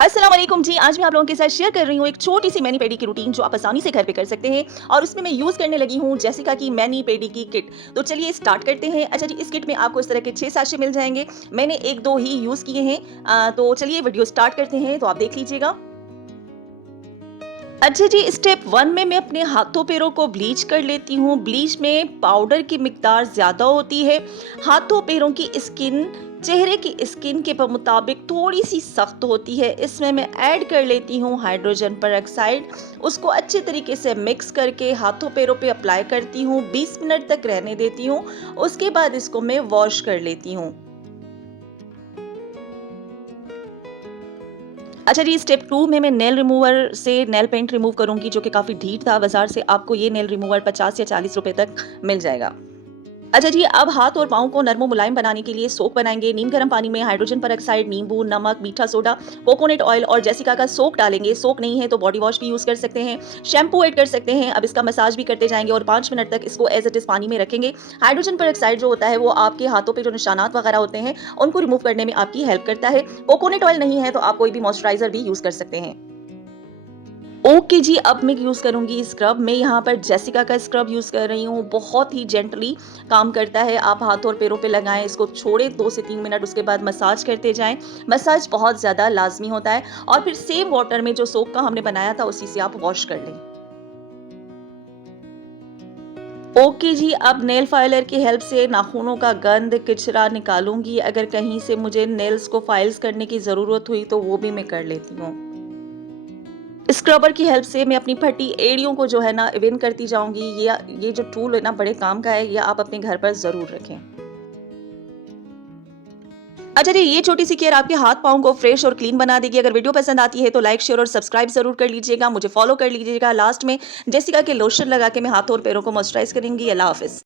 अस्सलाम वालेकुम जी। आज मैं आप लोगों के साथ शेयर कर रही हूँ एक छोटी सी मैनी पेडी की रूटीन जो आप आसानी से घर पे कर सकते हैं और उसमें मैं यूज़ करने लगी हूँ जेसिका की मैनी पेडी की किट। तो चलिए स्टार्ट करते हैं। अच्छा जी, इस किट में आपको इस तरह के 6 साशे मिल जाएंगे। मैंने 1-2 ही यूज़ किए हैं। तो चलिए वीडियो स्टार्ट करते हैं, तो आप देख लीजिएगा। अच्छा जी, स्टेप 1 में मैं अपने हाथों पैरों को ब्लीच कर लेती हूँ। ब्लीच में पाउडर की मिकदार ज़्यादा होती है। हाथों पैरों की स्किन चेहरे की स्किन के मुताबिक थोड़ी सी सख्त होती है। इसमें मैं ऐड कर लेती हूँ हाइड्रोजन पेरोक्साइड। उसको अच्छे तरीके से मिक्स करके हाथों पैरों पे अप्लाई करती हूँ। 20 मिनट तक रहने देती हूँ। उसके बाद इसको मैं वॉश कर लेती हूँ। अच्छा जी, स्टेप 2 में मैं नेल रिमूवर से नेल पेंट रिमूव करूँगी, जो कि काफ़ी ढीठ था। बाज़ार से आपको ये नेल रिमूवर 50 या 40 रुपए तक मिल जाएगा। अच्छा जी, अब हाथ और पाँव को नरम और मुलायम बनाने के लिए सोक बनाएँगे। नीम गर्म पानी में हाइड्रोजन पेरोक्साइड, नींबू, नमक, मीठा सोडा, कोकोनट ऑयल और जेसिका का सोक डालेंगे। सोक नहीं है तो बॉडी वॉश भी यूज़ कर सकते हैं। शैम्पू ऐड कर सकते हैं। अब इसका मसाज भी करते जाएँगे और 5 मिनट तक इसको एज़ इट इज़ पानी में रखेंगे। हाइड्रोजन पेरोक्साइड जो होता है वो आपके हाथों पे जो निशानात वगैरह होते हैं, उनको रिमूव करने में आपकी हेल्प करता है। कोकोनट ऑयल नहीं है तो आप कोई भी मॉइस्चराइज़र भी यूज़ कर सकते हैं। ओके जी, अब मैं यूज़ करूँगी स्क्रब। मैं यहाँ पर जेसिका का स्क्रब यूज़ कर रही हूँ। बहुत ही जेंटली काम करता है। आप हाथ और पैरों पे लगाएँ, इसको छोड़ें 2 से 3 मिनट, उसके बाद मसाज करते जाएँ। मसाज बहुत ज़्यादा लाज़मी होता है और फिर सेम वाटर में जो सोप का हमने बनाया था उसी से आप वॉश कर लें। ओके जी, अब नेल फाइलर की हेल्प से नाखूनों का गंद, कचरा निकालूँगी। अगर कहीं से मुझे नेल्स को फाइल्स करने की ज़रूरत हुई तो वो भी मैं कर लेती हूँ। स्क्रबर की हेल्प से मैं अपनी फटी एड़ियों को जो है ना विन करती जाऊँगी। ये जो टूल है ना बड़े काम का है, ये आप अपने घर पर ज़रूर रखें। अच्छा जी, ये छोटी सी केयर आपके हाथ-पाँव को फ्रेश और क्लीन बना देगी। अगर वीडियो पसंद आती है तो लाइक, शेयर और सब्सक्राइब ज़रूर कर लीजिएगा। मुझे फॉलो कर लीजिएगा। लास्ट में जेसिका के लोशन लगा के मैं हाथों और पैरों को मॉइस्चराइज़ करूँगी। अल्लाह हाफ़िज़।